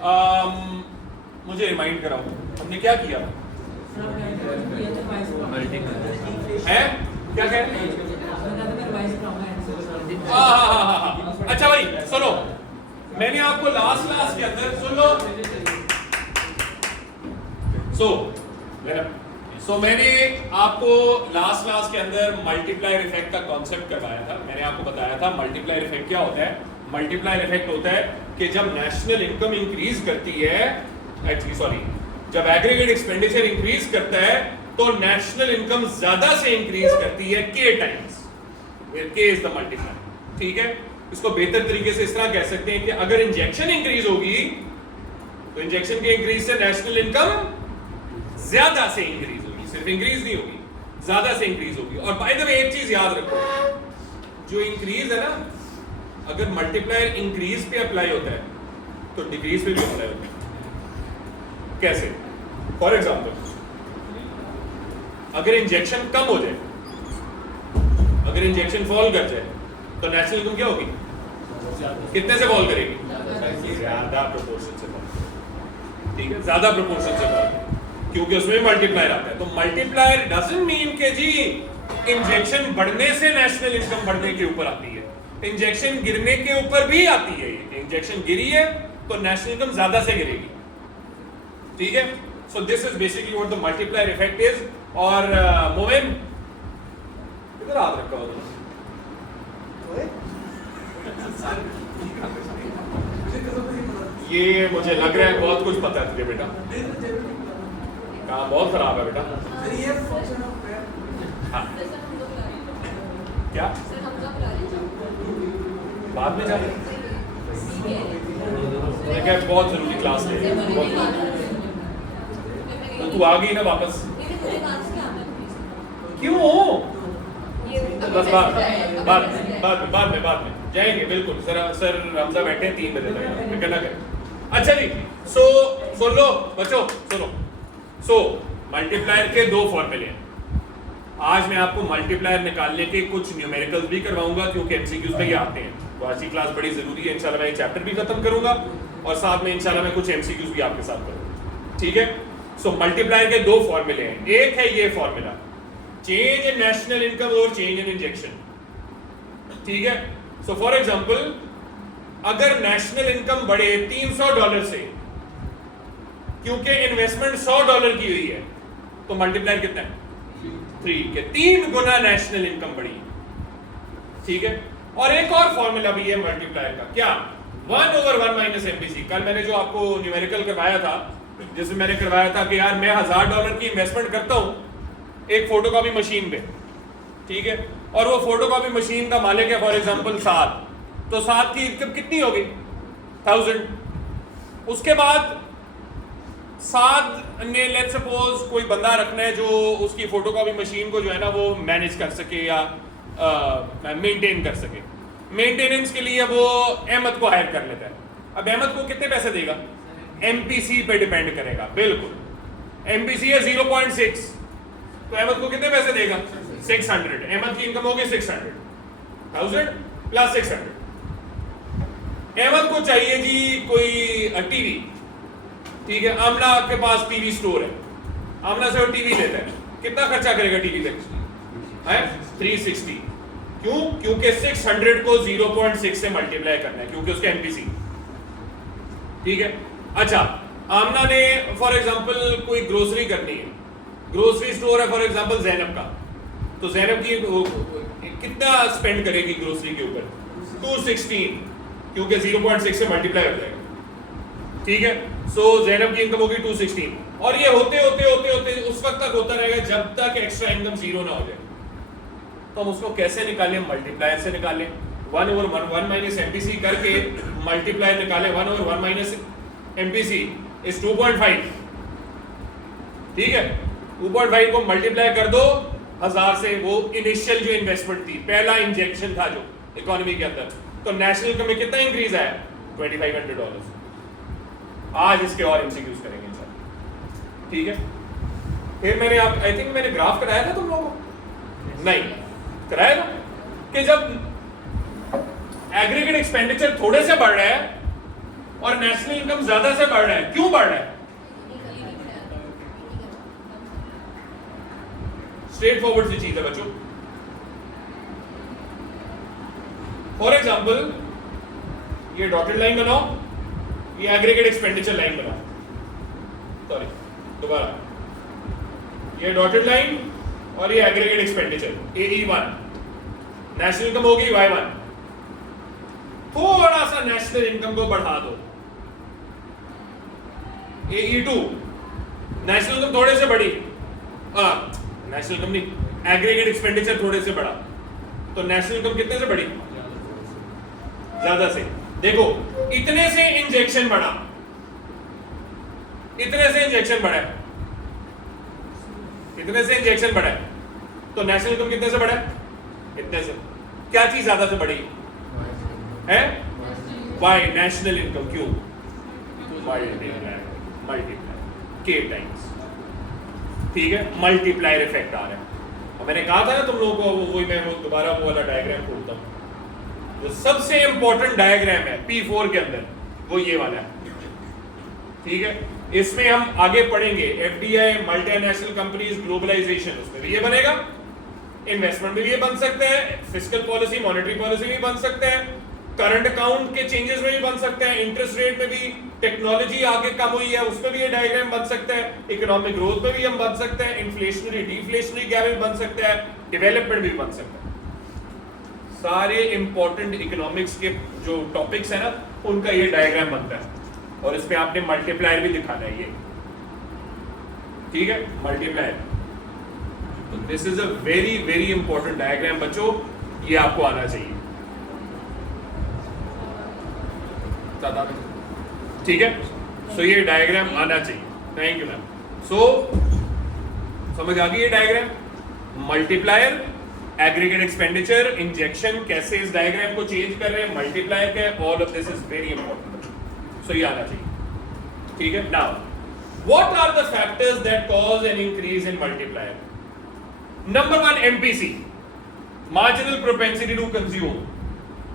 मुझे रिमाइंड कराओ, हमने क्या किया है? क्या कह रहे हैं? हाँ। अच्छा भाई सुनो, मैंने आपको लास्ट के अंदर सुन लो। मैंने आपको लास्ट के अंदर मल्टीप्लायर इफेक्ट का कॉन्सेप्ट करवाया था। मैंने आपको बताया था मल्टीप्लायर इफेक्ट क्या होता है। मल्टीप्लायर इफेक्ट होता है कि जब नेशनल इनकम इंक्रीज करती है, जब एग्रीगेट एक्सपेंडिचर इंक्रीज करता है तो नेशनल इनकम ज्यादा से इंक्रीज करती है k times, where k is the multiplier. ठीक है, इसको बेहतर तरीके से इस तरह कह सकते हैं कि अगर इंजेक्शन इंक्रीज होगी तो इंजेक्शन के इंक्रीज से नेशनल इनकम ज्यादा से इंक्रीज होगी, सिर्फ इंक्रीज नहीं होगी, ज्यादा से इंक्रीज होगी। और बाय द वे एक चीज याद रखो, जो इंक्रीज है ना, अगर मल्टीप्लायर इंक्रीज पे अप्लाई होता है तो डिक्रीज पे भी अप्लाई होता है। कैसे? फॉर एग्जांपल, अगर इंजेक्शन कम हो जाए, अगर इंजेक्शन फॉल कर जाए तो नेशनल इनकम क्या होगी? कितने से फॉल करेगी? ज्यादा प्रोपोर्शन से फॉल। ठीक है, ज्यादा प्रोपोर्शन से फॉल, क्योंकि उसमें मल्टीप्लायर आता है। तो मल्टीप्लायर डजंट मीन के जी इंजेक्शन बढ़ने से नेशनल इनकम बढ़ने के ऊपर आती है, इंजेक्शन गिरने के ऊपर भी आती है। इंजेक्शन गिरी है तो नेशनल इनकम ज्यादा से गिरेगी। ठीक है, so this is basically what the multiplier effect is. और मोमिन इधर हाथ रखा हो ये मुझे लग रहा है बहुत कुछ पता है तुझे बेटा। काम बहुत खराब है बेटा। हाँ। क्या बाद में जाए? बहुत जरूरी क्लास है। तो तू आ गई ना वापस? क्यों? बस बाद में जाएंगे, बिल्कुल। सर रमजा बैठे हैं 3 बजे तक। अच्छा जी, सुन लो बच्चों, सुनो। मल्टीप्लायर के 2 फॉर्मूले हैं। आज मैं आपको मल्टीप्लायर निकालने के कुछ न्यूमेरिकल्स भी करवाऊंगा, क्योंकि एमसीक्यूज पे ये आते हैं। तो आज की क्लास बड़ी जरूरी है। इंशाल्लाह मैं ये चैप्टर भी खत्म करूंगा और साथ में इंशाल्लाह मैं कुछ एमसीक्यूज भी आपके साथ करूंगा। ठीक है, मल्टीप्लायर के 2 फॉर्मूले हैं। एक है ये formula, change in national income और चेंज इन इंजेक्शन। ठीक है, सो फॉर एग्जांपल, अगर नेशनल इनकम बढ़े $300 से, क्योंकि इन्वेस्टमेंट $100 की हुई है, तो मल्टीप्लायर कितना है? 3 के 3 गुना नेशनल इनकम बढ़ी। ठीक है, और एक और फॉर्मूला भी है मल्टीप्लायर का। क्या? 1/1 माइनस एमपीसी। कल मैंने जो आपको न्यूमेरिकल करवाया था, जिसमें मैंने करवाया था कि यार मैं $1000 की इन्वेस्टमेंट करता हूं एक फोटोकॉपी मशीन पे। ठीक है, और वो फोटोकॉपी मशीन का मालिक है फॉर एग्जांपल 7, तो 7 की इनकम कितनी होगी? 1000। उसके बाद 7 ने लेट्स सपोज कोई बंदा रखना है जो उसकी फोटोकॉपी मशीन को जो है ना वो मैनेज कर सके या मेंटेन कर सके। मेंटेनेंस के लिए वो अहमद को हायर कर लेता है। अब अहमद को कितने पैसे देगा? एमपीसी पे डिपेंड करेगा। बिल्कुल, एमपीसी है 0.6, तो अहमद को कितने पैसे देगा? 600। अहमद की इनकम होगी 600, 1000 प्लस 600। अहमद को चाहिए जी कोई टीवी। ठीक है, आमना के पास टीवी स्टोर है, आमना से वो टीवी लेता है। कितना खर्चा करेगा टीवी पे? है 360। क्यों? क्योंकि 600 को 0.6 से मल्टीप्लाई करना है, क्योंकि उसका एमपीसी। ठीक है, अच्छा, आमना ने फॉर एग्जांपल कोई ग्रोसरी करनी है, ग्रोसरी स्टोर है फॉर एग्जांपल जैनब का, तो जैनब की कितना स्पेंड करेगी ग्रोसरी के ऊपर? 216, क्योंकि 0.6 से मल्टीप्लाई हो जाएगा। ठीक है, सो जैनब की इनकम होगी 216, और ये होते होते उस वक्त तक होता रहेगा जब तक एक्स्ट्रा इनकम 0 ना हो जाए। तो हम उसको कैसे निकालें? मल्टीप्लायर से निकालें। 1/1 माइनस एमपीसी करके मल्टीप्लायर निकालें। 1/1 माइनस एमपीसी इज 2.5। ठीक है, 2.5 को मल्टीप्लाई कर दो 1000 से, वो इनिशियल जो इन्वेस्टमेंट थी, पहला इंजेक्शन था जो इकोनॉमी के अंदर, तो नेशनल इनकम में कितना इंक्रीज आया? $2500। आज इसके और एमसीक्यूज करेंगे इंशाल्लाह। ठीक है, फिर मैंने आई थिंक मैंने ग्राफ कराया था तुम लोगों को, नहीं कराया था, कि जब एग्रीगेट एक्सपेंडिचर थोड़े से बढ़ रहा है और नेशनल इनकम ज्यादा से बढ़ रहा है, क्यों बढ़ रहा है? स्ट्रेट फॉरवर्ड सी चीज है बच्चों। फॉर एग्जाम्पल ये डॉटेड लाइन बनाओ, ये एग्रीगेट एक्सपेंडिचर लाइन बनाओ, सॉरी दोबारा, ये डॉटेड लाइन और ये aggregate expenditure AE1, national income होगी Y1। थोड़ा सा नेशनल इनकम को बढ़ा दो AE2, नेशनल इनकम थोड़े से बढ़ी, नेशनल इनकम नहीं, एग्रीगेट एक्सपेंडिचर थोड़े से बढ़ा, तो नेशनल इनकम कितने से बढ़ी? ज्यादा से। देखो इतने से इंजेक्शन बढ़ा, इतने से इंजेक्शन बढ़ा, इतने से इंजेक्शन बढ़ा, तो नेशनल इनकम कितने से बढ़ा? इतने से। क्या चीज ज्यादा से बढ़ी है? Why, national income. क्यों? मल्टीप्लाई K टाइम्स, ठीक है, मल्टीप्लायर इफेक्ट आ रहा है। और मैंने कहा था ना तुम लोगों को, वही मैं वो दोबारा वो वाला डायग्राम खोलता हूं, जो सबसे इंपॉर्टेंट डायग्राम है P4 के अंदर, वो ये वाला है, ठीक है। इसमें हम आगे पढ़ेंगे FDI, मल्टीनेशनल कंपनीज, ग्लोबलाइजेशन, उसमें भी ये बनेगा, इन्वेस्टमेंट में भी ये बन सकते हैं, फिस्कल पॉलिसी, मॉनेटरी पॉलिसी भी बन सकते हैं, करंट अकाउंट के चेंजेस में भी बन सकते हैं, इंटरेस्ट रेट में भी, टेक्नोलॉजी आगे कम हुई है उसमें भी ये डायग्राम बन सकता है, इकोनॉमिक ग्रोथ में भी हम बन सकते हैं, इन्फ्लेशनरी डिफ्लेशनरी गैप भी बन सकता है, डेवलपमेंट भी बन सकता है। सारे इंपॉर्टेंट इकोनॉमिक्स के जो टॉपिक्स है ना, उनका ये डायग्राम बनता है, और इसमें आपने मल्टीप्लायर भी दिखाना है, ये ठीक है, मल्टीप्लायर। तो this is a very very important diagram बच्चों, ये आपको आना चाहिए, ठीक है। सो ये डायग्राम आना चाहिए, थैंक यू मैम। सो समझ आ गई ये diagram, multiplier, aggregate expenditure, injection, कैसे इस डायग्राम को चेंज कर रहे हैं, मल्टीप्लायर का, all of this is very important. So ये आना चाहिए, ठीक है। Now what are the factors that cause an increase in multiplier? Number 1 MPC, marginal propensity to consume.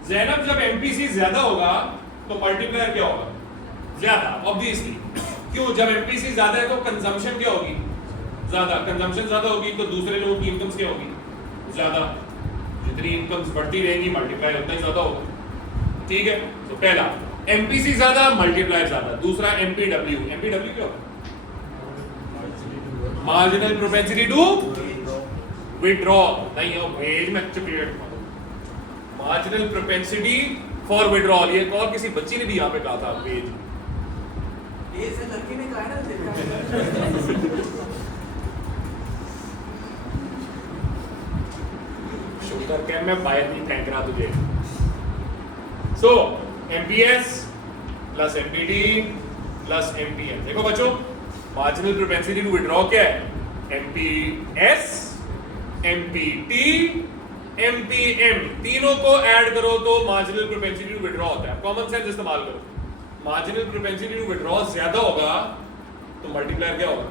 Zainab, जब MPC ज्यादा होगा तो मल्टीप्लायर क्या होगा? ज्यादा, ऑब्वियसली। क्यों? जब MPC ज्यादा है तो कंजम्पशन क्या होगी? ज्यादा। कंजम्पशन ज्यादा होगी तो दूसरे लोगों की इनकम्स क्या होगी? ज्यादा। जितनी इनकम्स बढ़ती रहेंगी मल्टीप्लायर उतना ही ज्यादा होगा, ठीक है। तो पहला MPC ज्यादा, मल्टीप्लायर ज्यादा। दूसरा MPW, MPW क्या होगा? मार्जिनल प्रोपेंसिटी टू विड्रॉ, नहीं हो भेज में चुपीट, मार्जिनल प्रोपेंसिटी फॉर विड्रॉल। ये और किसी बच्ची ने भी यहाँ पे कहा था भेज, ये से लड़की ने कहा ना, शुक्र क्या मैं बाहर नहीं फेंक रहा तुझे। सो MPS plus MPD plus MPM। देखो बच्चों, मार्जिनल प्रोपेंसिटी टू विड्रॉ क्या है? MPS, MPT, MPM, तीनों को ऐड करो तो मार्जिनल प्रोपेंसिटी टू विड्रॉ होता है। कॉमन सेंस इस्तेमाल करो, मार्जिनल प्रोपेंसिटी टू विड्रॉ ज्यादा होगा तो मल्टीप्लायर क्या होगा?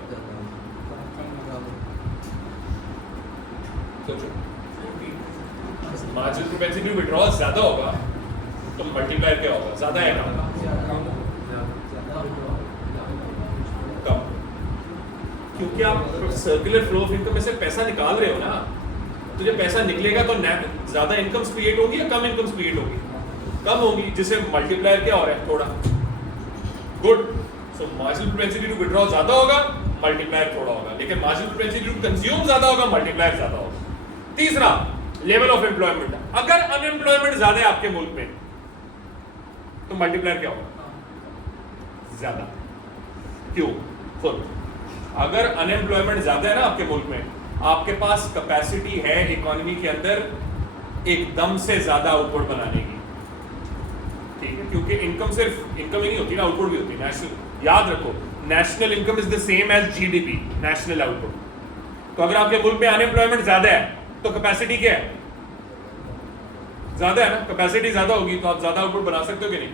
सोचो, मार्जिनल प्रोपेंसिटी टू विड्रॉ ज्यादा होगा तो मल्टीप्लायर क्या होगा? ज्यादा है ना? कम, क्योंकि आप सर्कुलर फ्लो ऑफ इनकम में से पैसा निकाल रहे हो ना, तो जब पैसा निकलेगा तो ज्यादा इनकम्स क्रिएट होगी या कम इनकम्स क्रिएट होगी? कम होगी, जिससे मल्टीप्लायर क्या हो रहा है? थोड़ा। Good. So marginal propensity to withdraw ज्यादा होगा, मल्टीप्लायर थोड़ा होगा, लेकिन मार्जिनल प्रोपेंसिटी टू कंज्यूम ज्यादा होगा, मल्टीप्लायर ज्यादा होगा। तीसरा, लेवल ऑफ एम्प्लॉयमेंट। अगर अनएम्प्लॉयमेंट ज्यादा है आपके मुल्क में तो मल्टीप्लायर क्या होगा? ज्यादा। क्यों? सुन, अगर अनएम्प्लॉयमेंट ज्यादा है ना आपके मुल्क में, आपके पास कैपेसिटी है इकोनॉमी के अंदर एकदम से ज्यादा आउटपुट बनाने की, ठीक है, क्योंकि इनकम सिर्फ इनकम ही नहीं होती ना, आउटपुट भी होती है। नेशनल, याद रखो, national income is the same as GDP, national output. तो अगर आपके मुल्क में अनएम्प्लॉयमेंट ज्यादा है तो कैपेसिटी क्या है? ज्यादा है ना। कैपेसिटी ज्यादा होगी तो आप ज्यादा आउटपुट बना सकते हो कि नहीं,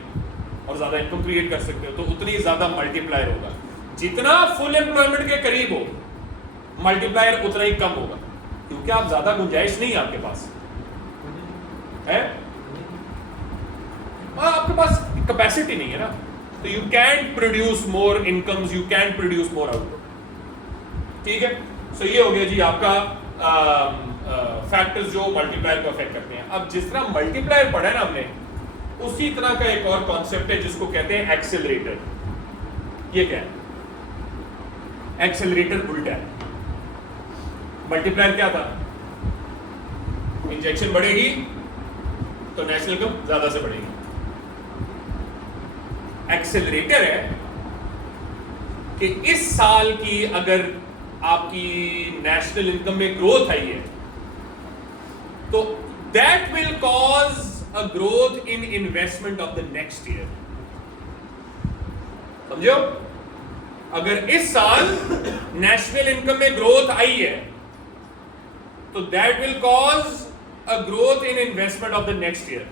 और ज्यादा इनकम क्रिएट कर सकते हो, तो उतनी ज्यादा मल्टीप्लायर होगा। जितना फुल एम्प्लॉयमेंट के करीब हो, मल्टीप्लायर उतना ही कम होगा, क्योंकि आप ज्यादा गुंजाइश नहीं है आपके पास है, आपके पास कैपेसिटी नहीं है ना। तो you can produce more incomes, you can produce more output. ठीक है, सो ये हो गया जी आपका फैक्टर्स जो मल्टीप्लायर को अफेक्ट करते हैं। अब जिस तरह मल्टीप्लायर पढ़ा है ना हमने, उसी तरह का एक और कॉन्सेप्ट है जिसको कहते हैं एक्सेलरेटर। ये क्या है? एक्सेलरेटर उल्टा है। मल्टीप्लायर क्या था? इंजेक्शन बढ़ेगी तो नेशनल इनकम ज्यादा से बढ़ेगी। एक्सेलरेटर है कि इस साल की अगर आपकी नेशनल इनकम में ग्रोथ आई है तो that will cause a growth in investment of the next year. समझो, अगर इस साल नेशनल इनकम में ग्रोथ आई है तो that will cause a growth in investment of the next year.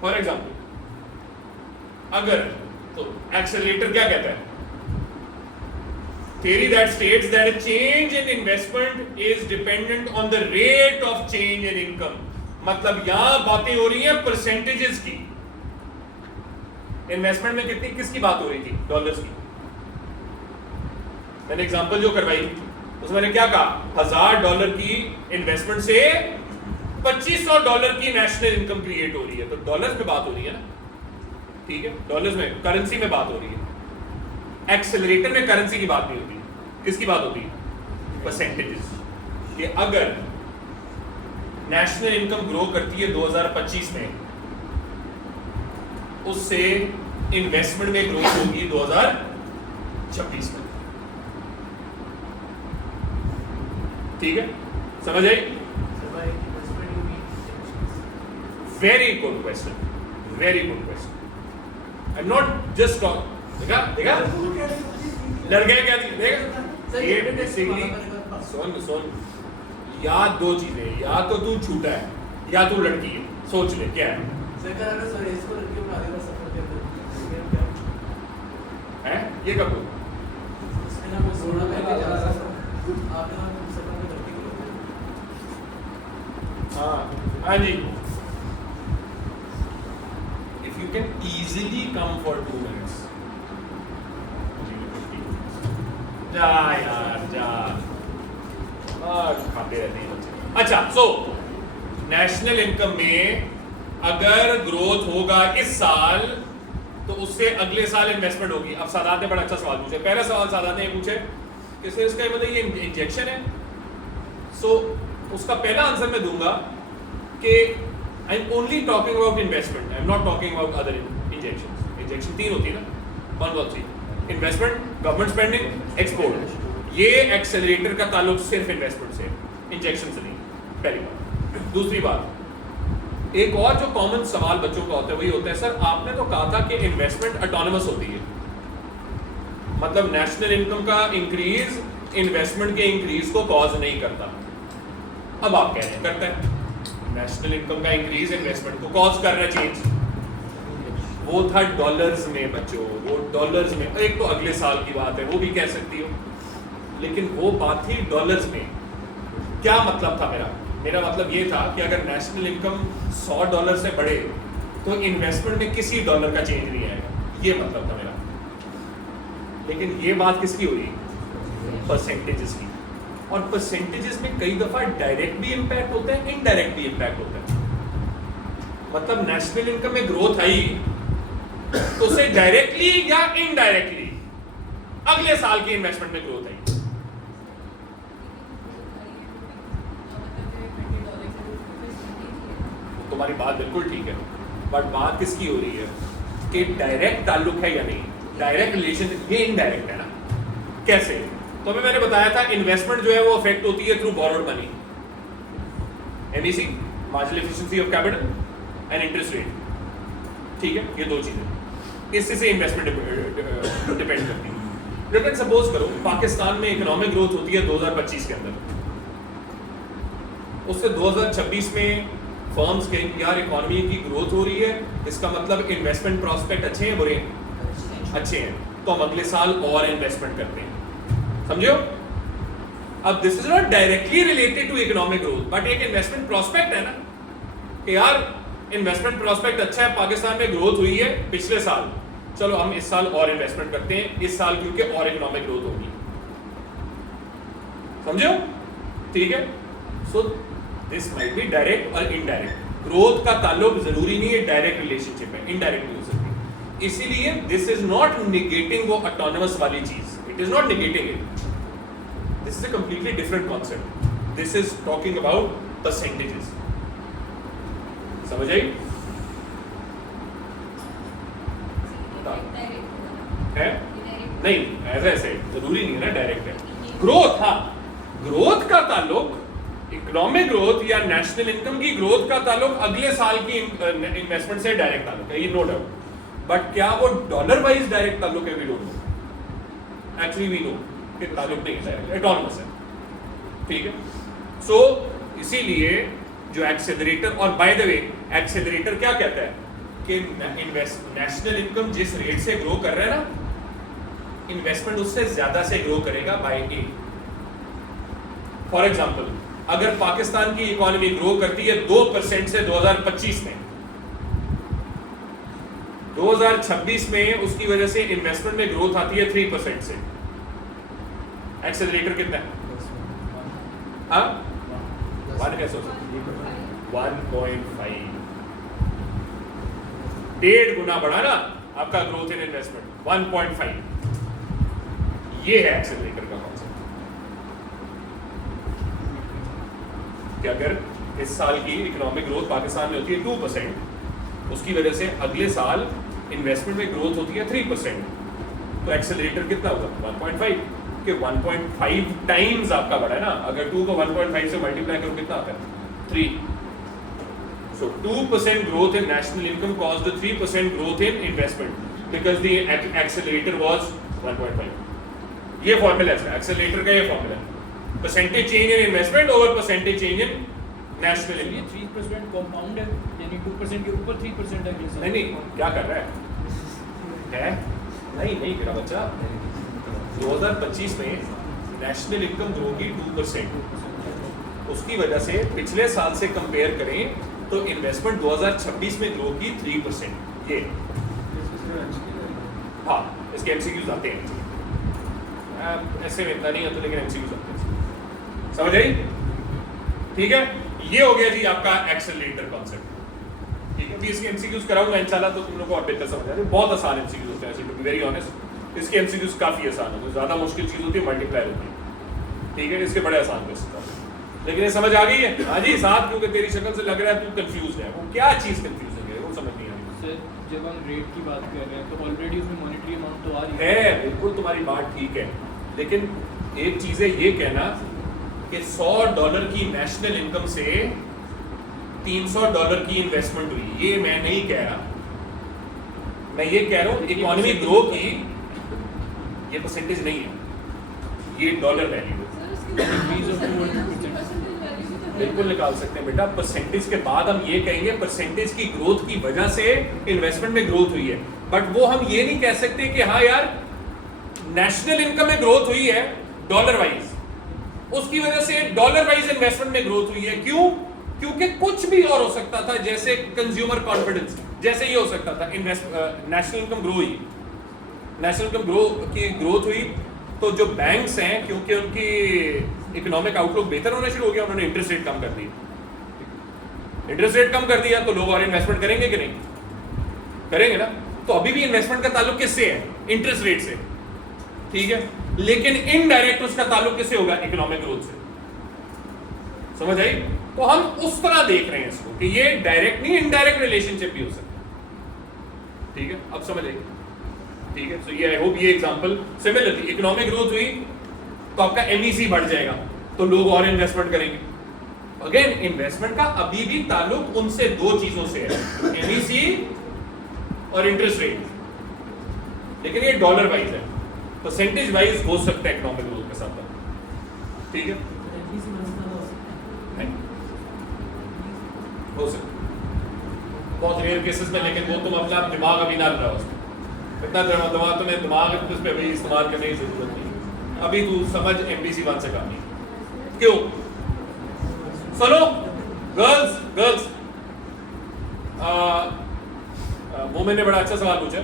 For example, अगर तो एक्सेलरेटर क्या कहता है? theory that states that a change in investment is dependent on the rate of change in income। मतलब यहां बातें हो रही हैं परसेंटेजेस की। इन्वेस्टमेंट में किसकी बात हो रही थी? डॉलर्स की। मैंने एग्जांपल जो करवाई उसमें मैंने क्या कहा? $1000 की इन्वेस्टमेंट से $2500 की नेशनल इनकम क्रिएट हो रही है, तो डॉलर्स में बात हो रही है ना। ठीक है, डॉलर्स में, करेंसी में बात हो रही है। एक्सेलरेटर में करेंसी की बात नहीं होती, किसकी बात होती है? परसेंटेजेस। कि अगर नेशनल इनकम ग्रो करती है 2025 में, उससे इन्वेस्टमेंट में ग्रोथ होगी 2026 में। ठीक है, समझ आई? Very good question, very good question. I am not just talk. देखा देखा लड़के क्या देखा? ये बेसिकली सुन, या दो चीजें, या तो तू छूटा है या तू लड़की है। सोच ले क्या है? हैं? ये कब हुआ? हाँ जी। If you can easily come for 2 minutes, जा यार जा, खाते रहते हैं बच्चे। अच्छा, सो नेशनल इनकम में अगर ग्रोथ होगा इस साल तो उससे अगले साल इन्वेस्टमेंट होगी। अब सादात ने बड़ा अच्छा सवाल पूछा। पहला सवाल सादात ने पूछे कि सर इसका मतलब ये इंजेक्शन है। सो उसका पहला आंसर मैं दूंगा कि I am only talking about investment, I am not talking about other injection. Injection 3 होती है ना, कौन कौन सी? Investment, government spending, export. ये एक्सेलरेटर का ताल्लुक सिर्फ इन्वेस्टमेंट से, इंजेक्शन से नहीं। पहली बात। दूसरी बात, एक और जो कॉमन सवाल बच्चों का होता है वही होता है, सर आपने तो कहा था कि इन्वेस्टमेंट ऑटोनमस होती है, मतलब नेशनल इनकम का इंक्रीज इन्वेस्टमेंट के इंक्रीज को कॉज नहीं करता। अब आप कह रहे हैं करता है। नेशनल इनकम का इंक्रीज इन्वेस्टमेंट को कॉज कर रहा है चेंज। वो था डॉलर्स में बच्चों, वो डॉलर्स में। एक तो अगले साल की बात है, वो भी कह सकती हो, लेकिन वो बात थी डॉलर्स में। क्या मतलब था मेरा मतलब ये था कि अगर नेशनल इनकम $100 से बढ़े तो इन्वेस्टमेंट में किसी डॉलर का चेंज नहीं आएगा, ये मतलब था मेरा। लेकिन ये बात किसकी हो रही? परसेंटेजेस की। और परसेंटेजेस में कई दफा डायरेक्ट भी इंपैक्ट होता है, इनडायरेक्ट भी इंपैक्ट होता है। मतलब नेशनल इनकम में ग्रोथ आई तो उसे डायरेक्टली या इनडायरेक्टली अगले साल की इन्वेस्टमेंट में ग्रोथ आई। तुम्हारी बात बिल्कुल ठीक है, बट बात किसकी हो रही है कि डायरेक्ट ताल्लुक है या नहीं? डायरेक्ट रिलेशन, ये इनडायरेक्ट है ना। कैसे? तो अभी मैंने बताया था इन्वेस्टमेंट जो है वो अफेक्ट होती है through borrowed money, MEC, marginal efficiency of capital and interest rate. ठीक है, ये दो चीजें इससे इन्वेस्टमेंट डिपेंड करती है। लेकिन सपोज करो पाकिस्तान में इकोनॉमिक ग्रोथ होती है 2025 के अंदर, उससे 2026 में फर्म्स कहें कि यार इकोनॉमी की ग्रोथ हो रही है, इसका मतलब इन्वेस्टमेंट प्रोस्पेक्ट अच्छे हैं बुरे हैं? अच्छे हैं, तो हम अगले साल और इन्वेस्टमेंट करते हैं। समझो? अब this is not directly related to economic growth, but एक इन्वेस्टमेंट प्रोस्पेक्ट है ना कि यार इन्वेस्टमेंट प्रोस्पेक्ट अच्छा है, पाकिस्तान में ग्रोथ हुई है पिछले साल, चलो हम इस साल और इन्वेस्टमेंट करते हैं, इस साल क्योंकि और इकोनॉमिक ग्रोथ होगी, समझो? ठीक है। So this might be direct और इनडायरेक्ट। ग्रोथ का ताल्लुक जरूरी नहीं है डायरेक्ट रिलेशनशिप है, इनडायरेक्ट भी हो सकती है। इसीलिए दिस इज नॉट निगेटिंग वो ऑटोनोमस वाली चीज, it is not negating it, this is a completely different concept, this is talking about percentages. समझ आई? है नहीं, ऐसा ऐसे जरूरी नहीं है ना डायरेक्ट है। ग्रोथ, हाँ, ग्रोथ का ताल्लुक इकोनॉमिक ग्रोथ या नेशनल इनकम की ग्रोथ का ताल्लुक अगले साल की इन्वेस्टमेंट से डायरेक्ट ताल्लुक है, ये नो डाउट। बट क्या वो डॉलर वाइज डायरेक्ट ताल्लुक है? We don't know, actually we know कि ताल्लुक नहीं है, डायरेक्ट एटॉनमस है। ठीक है। सो इसीलिए जो एक्सेलरेटर, और बाय द वे एक्सेलरेटर क्या कहता है कि नेशनल इनकम जिस रेट से ग्रो कर रहा है ना, इन्वेस्टमेंट उससे ज्यादा से ग्रो करेगा बाय ए। फॉर एग्जांपल, अगर पाकिस्तान की इकोनॉमी ग्रो करती है 2% से 2025 में, 2026 में उसकी वजह से इन्वेस्टमेंट में ग्रोथ आती है 3% से, एक्सेलरेटर कितना है? हाँ, 1 कैसे हो सकता है? 1.5, 1.5 गुना बढ़ा ना आपका ग्रोथ इन इन्वेस्टमेंट, 1.5। ये है एक्सेलरेटर का कॉन्सेप्ट कि अगर इस साल की इकोनॉमिक ग्रोथ पाकिस्तान में होती है 2%, उसकी वजह से अगले साल इन्वेस्टमेंट में ग्रोथ होती है 3%, तो एक्सेलरेटर कितना होगा? 1.5, कि 1.5 टाइम्स आपका बढ़ा है ना। अगर 2 को 1.5 से मल्टीप्लाई करो कितना आता है? 3। So 2% growth in national income caused the 3% growth in investment because the accelerator was 1.5. ये फॉर्मूला है एक्सेलरेटर का, ये फॉर्मूला है percentage change in investment over percentage change in national ये इनकम। 3% कंपाउंड है, यानी 2% के ऊपर 3% है। नहीं नहीं, क्या कर रहा है? नहीं नहीं मेरा बच्चा, 2025 में नेशनल इनकम ग्रो की 2%, उसकी वजह से पिछले साल से कंपेयर करें तो इन्वेस्टमेंट 2026 में ग्रो की 3%। ये हाँ, इसके एमसीक्यूज आते हैं, ऐसे में इतना नहीं होता लेकिन एमसीक्यूज आते हैं, समझ आई? ठीक है, ये हो गया जी आपका एक्सेलरेटर कॉन्सेप्ट। ठीक है, भी इसके एमसीक्यूज कराऊंगा इंशाल्लाह तो तुम लोग को और बेहतर समझ आ जाए। बहुत आसान एमसीक्यूज होते हैं, टू बी वेरी ऑनेस्ट, इसके एमसीक्यूज काफी आसान होते हैं, ज्यादा मुश्किल चीज होती है मल्टीप्लाई होती है। ठीक है, इसके बड़े आसान क्वेश्चन होते हैं, लेकिन ये समझ आ गई है? हाँ जी साहब, क्योंकि तेरी शक्ल से लग रहा है तू कंफ्यूज है। वो क्या चीज कंफ्यूज है वो समझ नहीं आ रही। सर, जब हम रेट की बात कर रहे हैं तो ऑलरेडी उसमें मॉनेटरी अमाउंट तो आ रही है, बिल्कुल तुम्हारी बात ठीक है, लेकिन एक चीज है ये कहना कि $100 की नेशनल इनकम से $300 की इन्वेस्टमेंट हुई, ये मैं नहीं कह रहा, मैं ये कह रहा हूँ इकोनॉमी ग्रो की, ये परसेंटेज नहीं है, ये डॉलर वैल्यू है। बिल्कुल निकाल सकते हैं बेटा, परसेंटेज के बाद हम ये कहेंगे परसेंटेज की ग्रोथ की वजह से इन्वेस्टमेंट में ग्रोथ हुई है, बट वो हम ये नहीं कह सकते कि हाँ यार नेशनल इनकम में ग्रोथ हुई है डॉलर वाइज, उसकी वजह से डॉलर वाइज इन्वेस्टमेंट में ग्रोथ हुई है। क्यों? क्योंकि कुछ भी और हो सकता था, जैसे कंज्यूमर कॉन्फिडेंस, जैसे ये हो सकता था नेशनल इनकम ग्रो हुई, नेशनल इनकम ग्रो की ग्रोथ हुई तो जो बैंक्स हैं क्योंकि उनकी इकोनॉमिक आउटलुक बेहतर होना शुरू हो गया, उन्होंने इंटरेस्ट रेट कम कर दी, इंटरेस्ट रेट कम कर दिया तो लोग और इन्वेस्टमेंट करेंगे कि नहीं करेंगे ना। तो अभी भी इन्वेस्टमेंट का ताल्लुक किससे है? इंटरेस्ट रेट से, ठीक है, लेकिन इनडायरेक्ट उसका ताल्लुक किससे होगा? इकोनॉमिक ग्रोथ से। समझ आई? तो हम उस तरह देख रहे हैं इसको कि ये डायरेक्ट नहीं इनडायरेक्ट रिलेशनशिप भी हो सकता है। ठीक है, अब समझ आई? ठीक है, सो ये आई होप ये एग्जांपल सिमिलरली इकोनॉमिक ग्रोथ हुई तो आपका एमईसी बढ़ जाएगा तो लोग और इन्वेस्टमेंट करेंगे। अगेन इन्वेस्टमेंट का अभी भी ताल्लुक उनसे दो चीजों से है, एमईसी और इंटरेस्ट रेट, लेकिन ये डॉलर वाइज है, परसेंटेज वाइज हो सकता है इकोनॉमिक ग्रोथ के साथ। ठीक है, हो सकता बहुत रेयर केसेस में, लेकिन वो तुम अपना दिमाग अभी ना लगाओ उसमें, इतना दिमाग तुम्हें दिमाग उस पर भी इस्तेमाल करने की जरूरत नहीं, अभी तू समझ एमबीसी 1 से काम नहीं। क्यों? सुनो गर्ल्स, गर्ल्स मोमिन ने बड़ा अच्छा सवाल पूछा,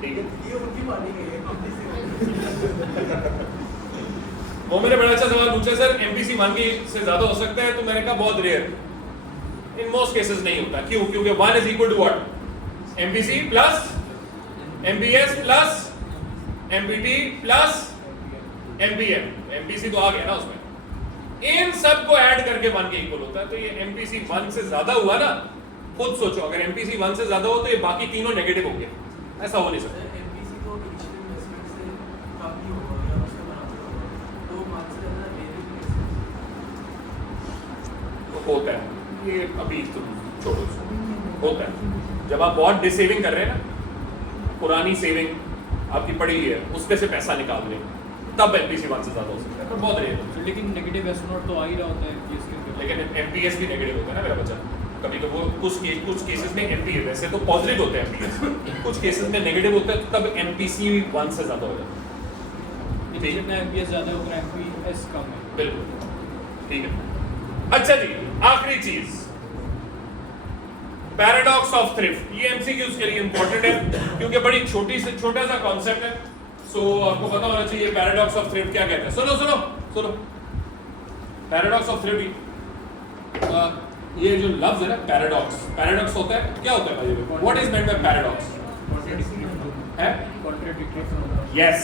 ठीक है। ये उनकी पार्टी गई है मोमिन ने बड़ा अच्छा सवाल पूछा, सर एमपीसी 1 की से ज्यादा हो सकता है? तो मैंने कहा बहुत रेयर, इन मोस्ट केसेस नहीं होता। क्यों? क्योंकि 1 is equal to what? MPC plus MPS plus MPT plus MPM. MPC तो आ गया ना उसमें, इन सब को ऐड करके 1 के इक्वल होता है। तो ये एमपीसी 1 से ज्यादा हुआ ना, खुद सोचो, अगर एमपीसी 1 से ज्यादा हो तो ये बाकी तीनों नेगेटिव हो गए, ऐसा हो नहीं सकता। एमपीसी को इनिशियल इन्वेस्टमेंट से कम ही होगा या उसके बराबर होगा, तो 1 से ज़्यादा मेरे भी तो होता है ये, अभी तुम छोड़ो उसको, होता है जब आप बहुत डिसेविंग कर रहे हैं ना, पुरानी सेविंग आपकी पड़ी हुई है उसमें से पैसा निकाल रहे हैं, तब एमपीसी 1 से ज्यादा हो सकता है, पर बहुत रेयर होता है। लेकिन नेगेटिव एस नॉट तो आ ही रहा होता है एमपीएस के अंदर। लेकिन एमपीएस भी नेगेटिव होता है ना मेरा बच्चा, कभी तो वो कुछ केसेस में एमपीएस वैसे तो पॉजिटिव होते हैं एमपीएस, कुछ केसेस में नेगेटिव होता है, तब एमपीसी 1 से ज्यादा हो जाता है। जितना एमपीएस ज्यादा है उतना एमपीएस कम है। बिल्कुल ठीक है। अच्छा जी, आखिरी चीज, पैराडॉक्स ऑफ थ्रिफ्ट। ये एमसीक्यूज के लिए इंपॉर्टेंट है क्योंकि बड़ी छोटा सा कॉन्सेप्ट है, सो आपको पता होना चाहिए पैराडॉक्स ऑफ थ्रिफ्ट क्या कहते हैं। सुनो सुनो सुनो, पैराडॉक्स ऑफ थ्रिफ्ट, ये जो लफ्ज है ना पैराडॉक्स, पैराडॉक्स होता है, क्या होता है भाई? What is meant by paradox? है कॉन्ट्रडिक्टरी। यस,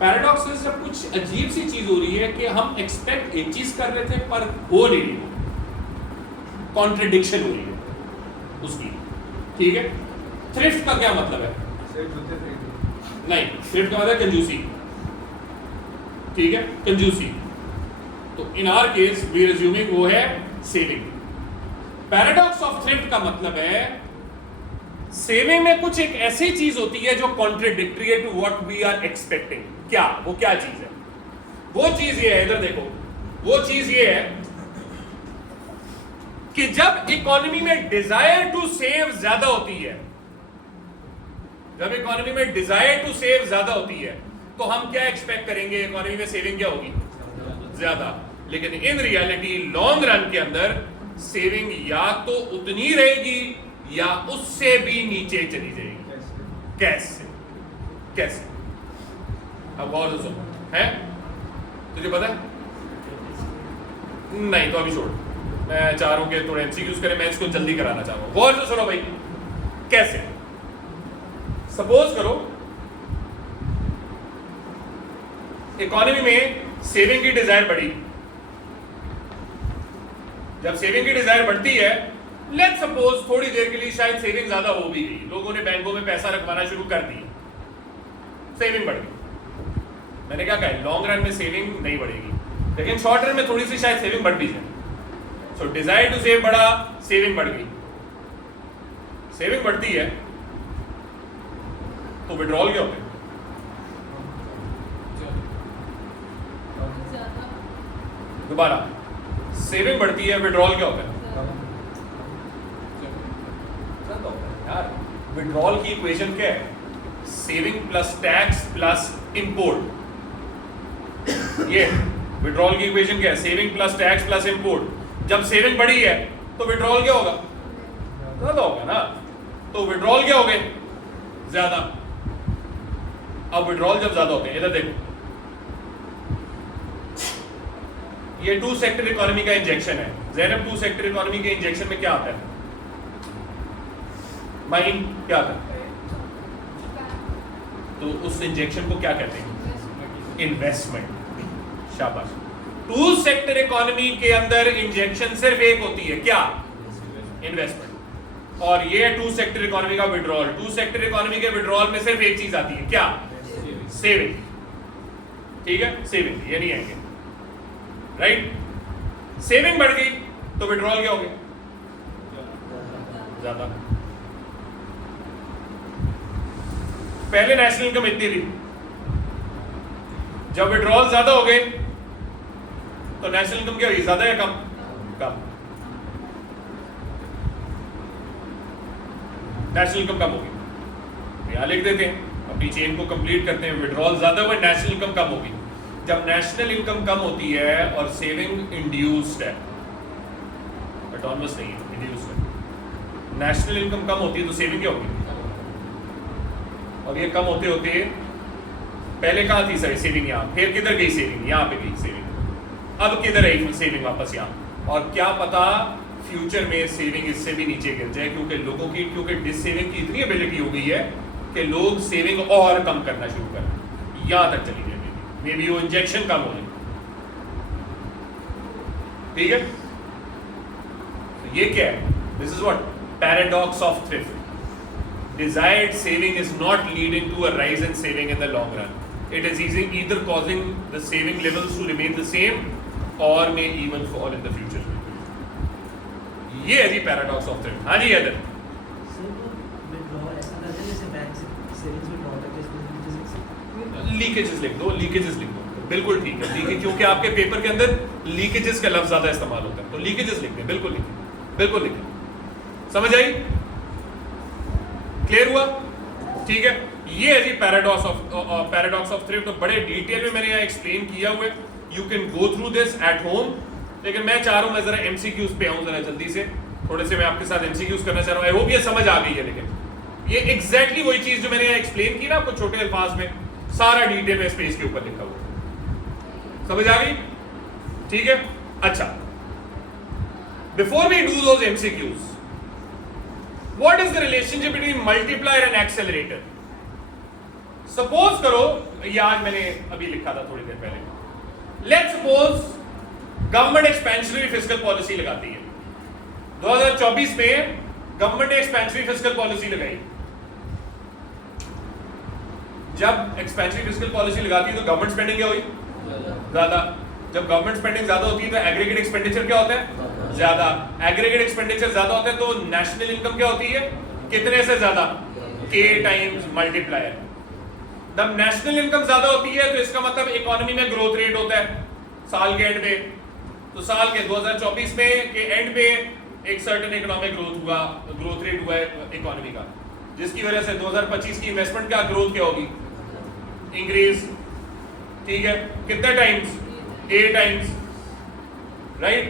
पैराडॉक्स में जब कुछ अजीब सी चीज हो रही है कि हम एक्सपेक्ट एक चीज कर रहे थे पर हो नहीं रही, कॉन्ट्रडिक्शन हो रही है उसकी, ठीक है। थ्रिफ्ट का क्या मतलब है? नहीं, थ्रिफ्ट का मतलब कंजूसी, ठीक है, कंजूसी। तो in our case we assuming वो है सेविंग। पैराडॉक्स ऑफ थ्रिफ्ट का मतलब है सेविंग में कुछ एक ऐसी चीज होती है जो कॉन्ट्रडिक्टरी है to what we are expecting. क्या वो क्या चीज है? वो चीज ये है, इधर देखो, वो चीज ये है कि जब इकोनॉमी में डिजायर टू सेव ज्यादा होती है, जब इकोनॉमी में डिजायर टू सेव ज्यादा होती है तो हम क्या एक्सपेक्ट करेंगे? इकोनॉमी में सेविंग क्या होगी? ज्यादा। लेकिन इन रियलिटी लॉन्ग रन के अंदर सेविंग या तो उतनी रहेगी या उससे भी नीचे चली जाएगी। कैसे? कैसे? अब गौर से सुनो, है तुझे पता है? नहीं तो अभी छोड़, मैं चाह रहा हूं कि थोड़े एमसीक्यूज करें, मैं इसको जल्दी कराना चाह रहा हूं। गौर से सुनो भाई, कैसे? सपोज करो इकोनॉमी में सेविंग की डिजायर बढ़ी। जब सेविंग की डिजायर बढ़ती है, लेट्स सपोज थोड़ी देर के लिए शायद सेविंग ज्यादा हो भी गई, लोगों ने बैंकों में पैसा रखवाना शुरू कर दिया, सेविंग बढ़ गई। मैंने क्या कहा, लॉन्ग रन में सेविंग नहीं बढ़ेगी, लेकिन शॉर्ट रन में थोड़ी सी शायद सेविंग बढ़ भी जाए। सो डिजायर टू सेव बढ़ा, सेविंग बढ़ गई। सेविंग बढ़ती है तो विड्रॉल क्या होता है? दोबारा, सेविंग बढ़ती है, विड्रॉल क्या होता है? यार विड्रॉल की इक्वेशन क्या है? Saving plus tax plus import. ये विड्रॉल की इक्वेशन क्या है? Saving plus tax plus import. जब सेविंग बढ़ी है तो विड्रॉल क्या होगा? ज्यादा होगा ना। तो विड्रॉल क्या हो गए? ज्यादा। अब विड्रॉल जब ज्यादा होते हैं, इधर देखो, ये टू सेक्टर इकोनॉमी का इंजेक्शन है। ज़ैनब, टू सेक्टर इकोनॉमी के इंजेक्शन में क्या आता है? माइन क्या आता है? तो उस इंजेक्शन को क्या कहते हैं? इन्वेस्टमेंट। शाबाश। टू सेक्टर इकोनॉमी के अंदर इंजेक्शन सिर्फ एक होती है, क्या? इन्वेस्टमेंट। और ये टू सेक्टर इकोनॉमी का विड्रॉल। टू सेक्टर इकोनॉमी के विड्रॉल में सिर्फ एक चीज आती है, क्या? सेविंग। ठीक है, सेविंग, ये नहीं आएंगे, राइट? सेविंग बढ़ गई तो विड्रॉल क्या हो गया? ज्यादा। पहले नेशनल इनकम इतनी थी, जब विड्रॉल ज्यादा हो गए तो नेशनल इनकम क्या हुई? ज्यादा या कम? कम। नेशनल इनकम कम होगी। यहां लिख देते हैं, अपनी चेन को कंप्लीट करते हैं। विड्रॉल ज्यादा हुआ, नेशनल इनकम कम होगी। जब नेशनल इनकम कम होती है और सेविंग इंड्यूस्ड है, ऑटोनमस नहीं है, रिड्यूस है। नेशनल इनकम कम होती है तो सेविंग क्या होगी, और ये कम होते होते पहले कहाँ थी सर सेविंग, यहाँ, फिर किधर गई सेविंग, यहाँ पे गई सेविंग, अब किधर आई सेविंग वापस यहाँ। और क्या पता फ्यूचर में सेविंग इससे भी नीचे गिर जाए, क्योंकि डिस सेविंग की इतनी एबिलिटी हो गई है कि लोग सेविंग और कम करना शुरू कर, यहाँ तक चली जाए, मे बी वो इंजेक्शन कम हो जाए। ठीक है, तो ये क्या है, this is what paradox of thrift. Desired saving is not leading to a rise in saving in the long run. It is either causing the saving levels to remain the same or may even fall in the future. ये है जी paradox of thrift. हाँ जी other leakages लिख दो, leakages लिख दो, बिल्कुल ठीक है, लीकेज, क्योंकि आपके पेपर के अंदर लीकेजेस का लफ्ज ज्यादा इस्तेमाल होता है, तो लीकेजेस लिख दें, बिल्कुल लिखें, बिल्कुल लिखें। समझ आई, क्लियर हुआ, ठीक है। ये है जी पैराडॉक्स ऑफ थ्रिफ्ट। तो बड़े डिटेल में मैंने यहाँ एक्सप्लेन किया हुआ है, you can go through this at home, लेकिन मैं चाह रहा हूँ मैं जरा एमसीक्यूज पे आऊँ जरा जल्दी से, थोड़े से मैं आपके साथ एमसीक्यूज करना चाह रहा हूँ। आई होप ये समझ आ गई है, लेकिन ये एग्जैक्टली वही चीज जो मैंने यहाँ एक्सप्लेन की ना आपको छोटे अल्फाज में, सारा डिटेल में स्पेस के ऊपर लिखा हुआ, समझ आ गई, ठीक है। अच्छा, before we do those MCQs, what is the relationship between multiplier and accelerator? Suppose करो, ये आज मैंने अभी लिखा था थोड़ी देर पहले, let's suppose government expansionary fiscal policy लगाती है, 2024 में गवर्नमेंट ने एक्सपेंशनरी फिस्कल पॉलिसी लगाई। जब एक्सपेंशनरी फिस्कल पॉलिसी लगाती है तो गवर्नमेंट स्पेंडिंग क्या हुई, ज्यादा। जब गवर्नमेंट स्पेंडिंग ज्यादा होती है तो एग्रीगेट एक्सपेंडिचर क्या होता है, ज्यादा। एग्रीगेट एक्सपेंडिचर ज्यादा होता है तो नेशनल इनकम क्या होती है, कितने से ज्यादा, K टाइम्स मल्टीप्लायर। जब नेशनल इनकम ज्यादा होती है तो इसका मतलब इकोनॉमी में ग्रोथ रेट होता है साल के एंड पे, तो साल के 2024 में के एंड पे एक सर्टेन इकोनॉमिक ग्रोथ रेट हुआ है इकोनॉमी का, जिसकी वजह से 2025 की इन्वेस्टमेंट का ग्रोथ क्या होगी, इंक्रीज, ठीक है। कितने टाइम्स, A टाइम्स, राइट।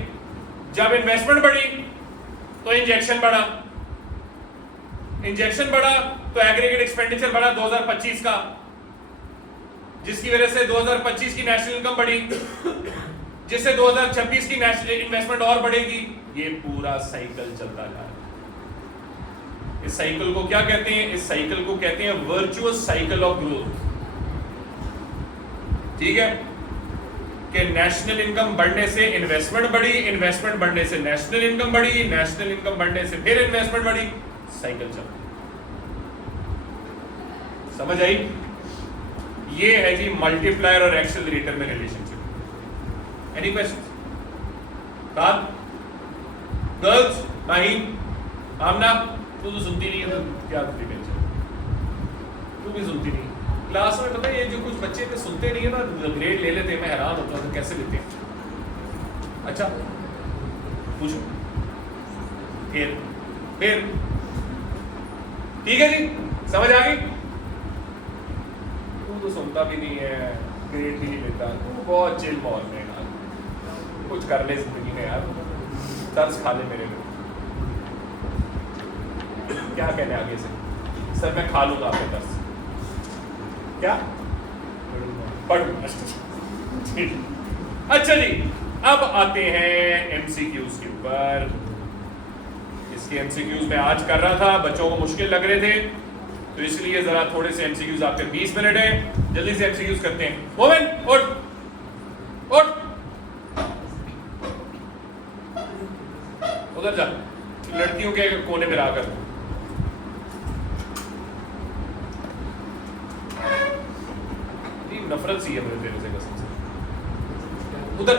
जब इन्वेस्टमेंट बढ़ी तो इंजेक्शन बढ़ा, इंजेक्शन बढ़ा तो एग्रीगेट एक्सपेंडिचर बढ़ा 2025 का, जिसकी वजह से 2025 की नेशनल इनकम बढ़ी, जिससे 2026 की नेशनल इन्वेस्टमेंट और बढ़ेगी। ये पूरा साइकिल चलता जा रहा है। इस साइकिल को क्या कहते हैं, इस साइकिल को कहते हैं वर्चुअस साइकिल ऑफ ग्रोथ, ठीक है। कि नेशनल इनकम बढ़ने से इन्वेस्टमेंट बढ़ी, इन्वेस्टमेंट बढ़ने से नेशनल इनकम बढ़ी, नेशनल इनकम बढ़ने से फिर इन्वेस्टमेंट बढ़ी, साइकिल चल। समझ आई, ये है जी मल्टीप्लायर और एक्सेलरेटर में relationship. Any questions? Girls, Maheen, Amna, तू तो सुनती नहीं है तो क्या तुझे टेंशन, तू भी सुनती नहीं। क्लास में पता है ये जो कुछ बच्चे थे सुनते नहीं है ना, ग्रेड ले लेते हैं, मैं हैरान होता हूँ कैसे लेते हैं। अच्छा पूछो, फिर ठीक है जी, समझ आ गई। तू तो सुनता भी नहीं है, ग्रेड भी नहीं लेता, तू बहुत चिल मॉल में यार, कुछ कर ले जिंदगी में यार, तरस खा ले मेरे लिए। क्या कहने आगे से, सर मैं खा लूंगा आपके तरस, क्या पढ़ूंगा। अच्छा जी, अब आते हैं एमसीक्यूज के ऊपर। इसके एमसीक्यूज मैं आज कर रहा था, बच्चों को मुश्किल लग रहे थे, तो इसलिए जरा थोड़े से एमसीक्यूज आपके 20 मिनट है, जल्दी से एमसीक्यूज करते हैं। मोमेन उठ उठ, उधर जा, लड़कियों के कोने में आकर। नफरत सी है मेरे तेरे से कसम से। उधर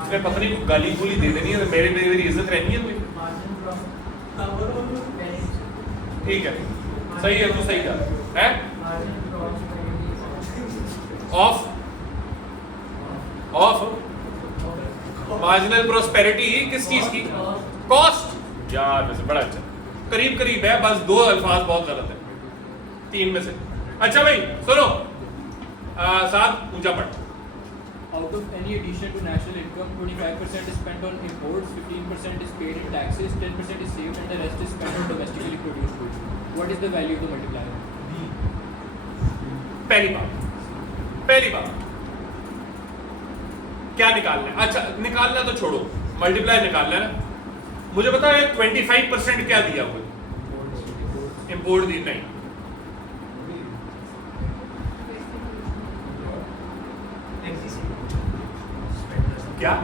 उसने पता नहीं गाली गुली दे देनी है तो मेरी इज्जत रहनी है कोई। ठीक है, सही है, तो सही जा है। ऑफ मार्जिनल प्रोस्पेरिटी किस चीज की, कॉस्ट यार, वैसे बड़ा अच्छा, करीब करीब है, बस 2 अल्फाज बहुत गलत है 3 में से। अच्छा भाई सुनो, साथ ऊंचा पढ़। Out of any addition to national income, 25% is spent on imports, 15% is paid in taxes, 10% is saved, and the rest is spent on domestically produced goods. What is the value of the multiplier? पहली बात क्या निकालना है? अच्छा निकालना तो छोड़ो, multiply निकालना है ना। मुझे बताओ ये 25% क्या दिया हुआ? इंपोर्ट दी नहीं, क्या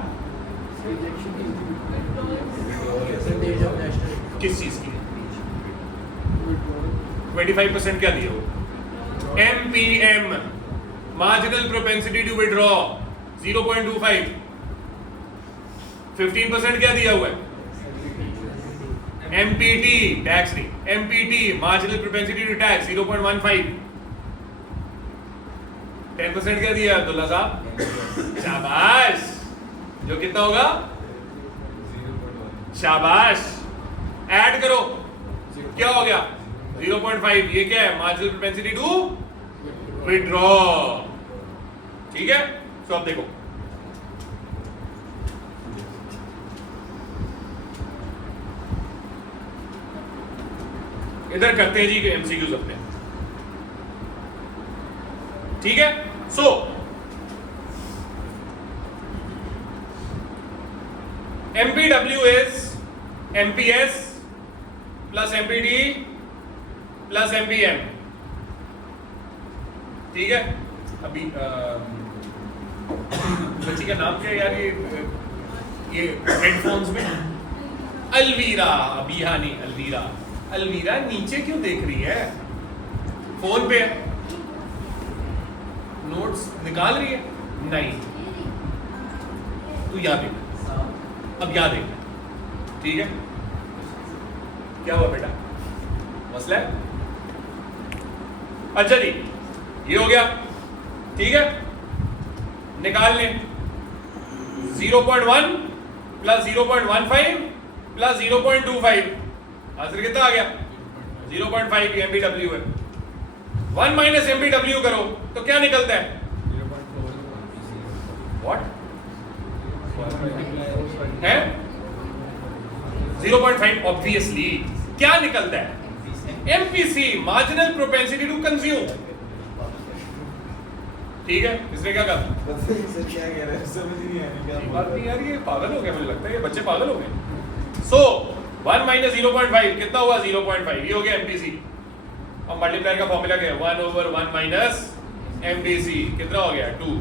किस चीज की? 25% क्या दिया हुआ? MPM, marginal propensity to withdraw 0.25। 15% क्या दिया हुआ है? MPT, टैक्स नहीं, MPT marginal propensity to tax 0.15। 10% क्या दिया अब्दुल्ला साहब? शाबाश, जो कितना होगा? शाबाश, ऐड करो, क्या हो गया? 0.5। ये क्या है? Marginal propensity to withdraw. ठीक है, तो अब देखो इधर करते हैं जी एमसीक्यूज अपने। ठीक है, सो MPW is MPS plus MPD plus MPM। ठीक है, अभी बच्ची का नाम क्या है यार? ये हेडफोन्स में अलवीरा, अबीहानी अलवीरा। अलवीरा नीचे क्यों देख रही है? फोन पे नोट्स निकाल रही है? नहीं, तू याद देख, अब याद देख। ठीक है, क्या हुआ बेटा? मसला है? अच्छा जी, ये हो गया। ठीक है, निकाल लें 0.1 प्लस 0.15 प्लस 0.25। आंसर कितना आ गया? 0.5। MPW है। 1 माइनस MPW करो तो क्या निकलता है? व्हाट है? 0.5। ऑब्वियसली क्या निकलता है? MPC, marginal propensity to consume. ठीक है, इसने क्या कहा? क्या कह रहे हैं समझ नहीं आ रही क्या बात नहीं यार, ये पागल हो गया, मुझे लगता है ये बच्चे पागल हो गए। सो 1 माइनस 0.5 कितना हुआ? 0.5। ये हो गया MPC। अब मल्टीप्लायर का फॉर्मूला क्या है? 1/1 माइनस MPC कितना हो गया? 2।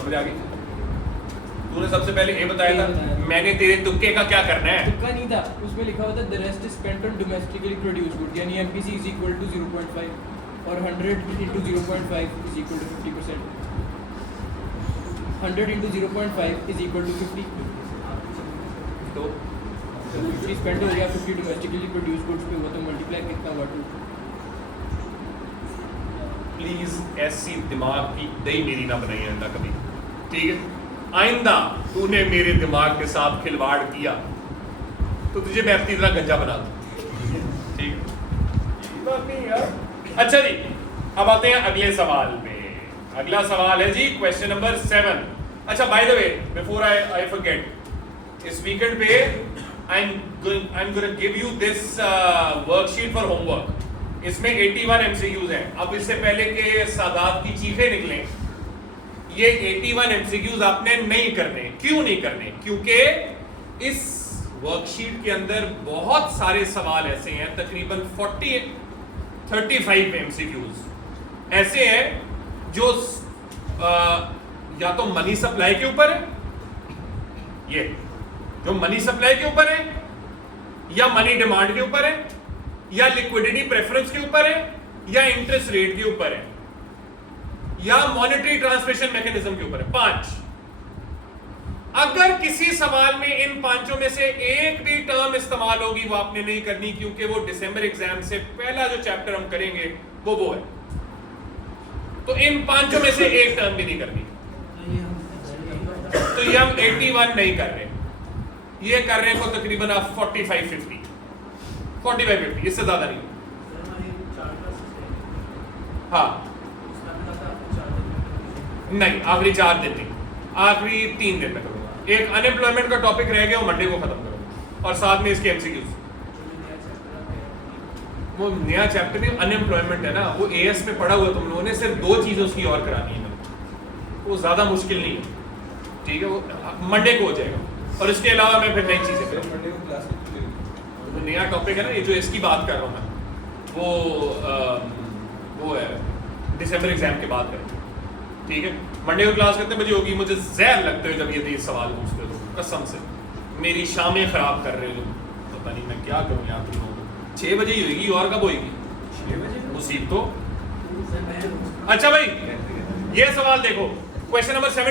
समझ आ गई? तूने सबसे पहले ये बताया था, मैंने तेरे तुक्के का क्या करना है? तुक्का नहीं था, उसमें लिखा हुआ था the rest is spent on domestically produced goods, यानी MPC is equal to 0.5 और 100 into 0.5 is equal to 50%। 100 into 0.5 is equal to 50। तो 50 spent हो गया, 50 domestically produced goods पे हुआ, तो multiply कितना हुआ? 2। प्लीज ऐसी दिमाग की दही मेरी ना बनाई आइंदा कभी। ठीक है, आइंदा तूने मेरे दिमाग के साथ खिलवाड़ किया तो तुझे मैं अपनी तरह गंजा बना दूं। ठीक है, बात नहीं यार। अच्छा जी, अब आते हैं अगले सवाल में। अगला सवाल है जी क्वेश्चन नंबर 7। अच्छा, by the way, before I forget, इस वीकेंड पे I am going give you this worksheet for homework. इसमें 81 MCQs हैं। अब इससे पहले के सादात की चीखें निकलें, ये 81 MCQs आपने नहीं करने। क्यों नहीं करने? क्योंकि इस वर्कशीट के अंदर बहुत सारे सवाल ऐसे हैं, तकरीबन 35 MCQs ऐसे हैं जो या तो मनी सप्लाई के ऊपर है, ये जो मनी सप्लाई के ऊपर है, या मनी डिमांड के ऊपर है, या लिक्विडिटी प्रेफरेंस के ऊपर है, या इंटरेस्ट रेट के ऊपर है, या मॉनेटरी ट्रांसमिशन मैकेनिज्म के ऊपर है। 5। अगर किसी सवाल में इन पांचों में से एक भी टर्म इस्तेमाल होगी वो आपने नहीं करनी, क्योंकि वो दिसंबर एग्जाम से पहला जो चैप्टर हम करेंगे वो है। तो इन पांचों में से एक टर्म भी नहीं करनी। तो ये हम 81 नहीं कर रहे, ये कर रहे हैं को तकरीबन आप 45-50, इससे ज्यादा नहीं। हाँ उसमें आपने कहा था आपको 4 दिन में नहीं, आखिरी 4 दिन नहीं, आखिरी 3 दिन में करूँगा। एक अनएम्प्लॉयमेंट का टॉपिक रह गया, वो मंडे को खत्म करूँगा, और साथ में इसके MCQs। जो नया चैप्टर है वो नया चैप्टर नहीं, अनएम्प्लॉयमेंट है ना, वो AS में पढ़ा हुआ तुम लोगों ने, सिर्फ 2 चीज़ उसकी और करानी है, वो ज़्यादा मुश्किल नहीं है, ठीक है, वो मंडे को हो जाएगा। और इसके अलावा मैं फिर नई चीज़ें करूँगा। मंडे को क्लास तो नया टॉपिक है ना, ये जो इसकी बात कर रहा हूँ मैं, वो है दिसंबर एग्जाम के बाद है, ठीक है। मंडे को क्लास कितने बजे होगी? मुझे जहर लगते हुए जब ये सवाल पूछते हो, कसम से मेरी शामें ख़राब कर रहे हो, पता नहीं मैं क्या करूँ यार तुम लोगों को। 6 बजे ही होगी, और कब होगी? 6 बजे मुसीब तो। सर मैं अच्छा भाई, ये सवाल देखो, क्वेश्चन नंबर 7।